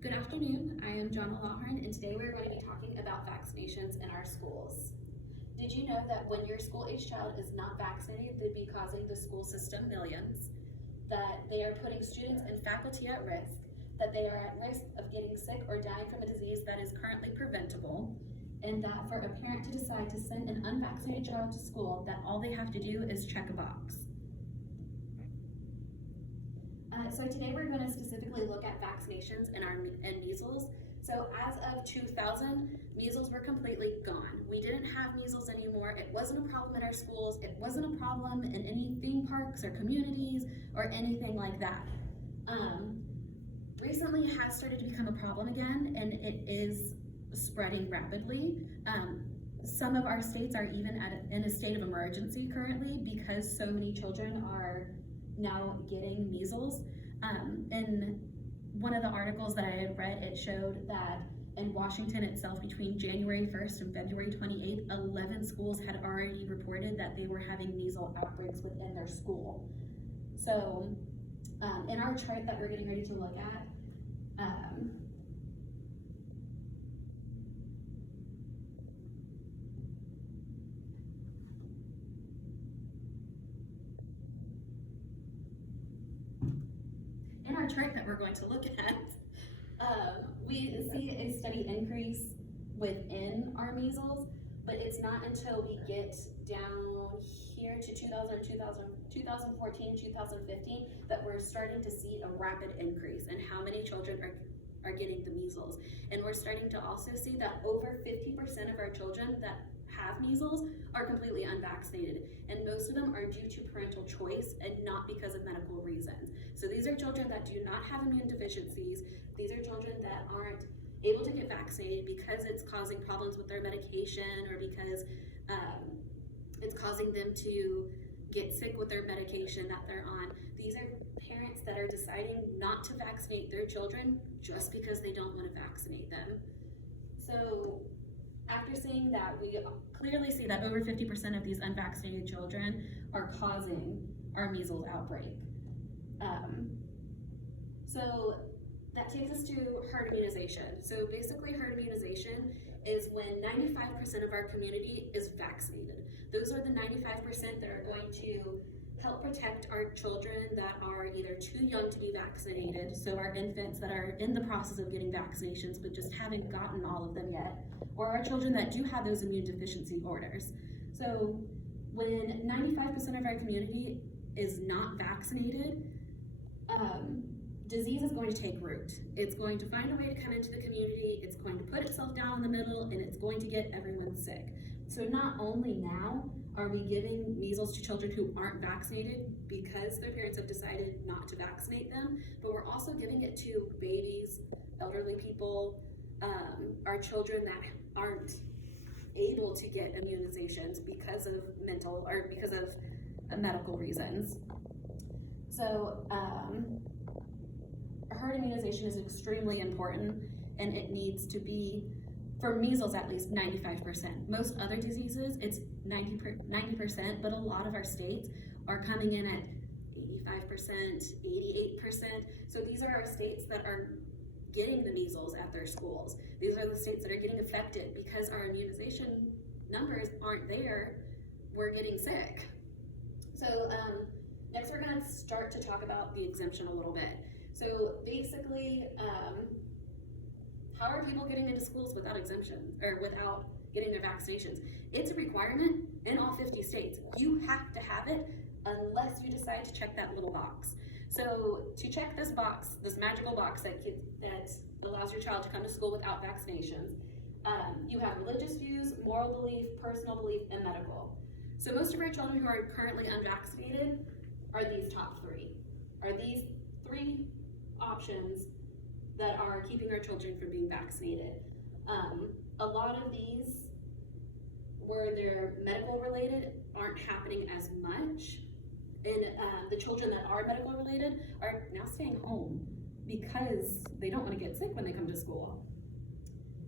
Good afternoon, I am Johnna Lawhorn, and today we're going to be talking about vaccinations in our schools. Did you know that when your school-age child is not vaccinated, they'd be causing the school system millions, that they are putting students and faculty at risk, that they are at risk of getting sick or dying from a disease that is currently preventable, and that for a parent to decide to send an unvaccinated child to school, that all they have to do is check a box. So today we're going to specifically look at vaccinations and measles. So as of 2000, measles were completely gone. We didn't have measles anymore. It wasn't a problem in our schools. It wasn't a problem in any theme parks or communities or anything like that. Recently it has started to become a problem again, and it is spreading rapidly. Some of our states are even in a state of emergency currently because so many children are now getting measles. In one of the articles that I had read, it showed that in Washington itself, between January 1st and February 28th, 11 schools had already reported that they were having measles outbreaks within their school. So in our chart that we're getting ready to look at, we're going to look at, we see a steady increase within our measles, but it's not until we get down here to 2014, 2015 that we're starting to see a rapid increase in how many children are getting the measles. And we're starting to also see that over 50% of our children that have measles are completely unvaccinated, and most of them are due to parental choice and not because of medical reasons. So these are children that do not have immune deficiencies. These are children that aren't able to get vaccinated because it's causing problems with their medication, or because it's causing them to get sick with their medication that they're on. These are parents that are deciding not to vaccinate their children just because they don't want to vaccinate them. So after seeing that, we clearly see that over 50% of these unvaccinated children are causing our measles outbreak. So that takes us to herd immunization. So basically herd immunization is when 95% of our community is vaccinated. Those are the 95% that are going to help protect our children that are either too young to be vaccinated, so our infants that are in the process of getting vaccinations but just haven't gotten all of them yet, or our children that do have those immune deficiency orders. So when 95% of our community is not vaccinated, disease is going to take root. It's going to find a way to come into the community, it's going to put itself down in the middle, and it's going to get everyone sick. So not only now are we giving measles to children who aren't vaccinated because their parents have decided not to vaccinate them, but we're also giving it to babies, elderly people, our children that aren't able to get immunizations because of medical reasons. So herd immunization is extremely important, and it needs to be, for measles at least, 95%. Most other diseases, it's 90%, but a lot of our states are coming in at 85%, 88%. So these are our states that are getting the measles at their schools. These are the states that are getting affected because our immunization numbers aren't there. We're getting sick. So next we're going to start to talk about the exemption a little bit. So basically, how are people getting into schools without exemptions or without getting their vaccinations? It's a requirement in all 50 states. You have to have it unless you decide to check that little box. So to check this box, this magical box that allows your child to come to school without vaccinations, you have religious views, moral belief, personal belief, and medical. So most of our children who are currently unvaccinated are these top three. Are these three options that are keeping our children from being vaccinated. A lot of these, where they're medical related, aren't happening as much. And the children that are medical related are now staying home because they don't want to get sick when they come to school.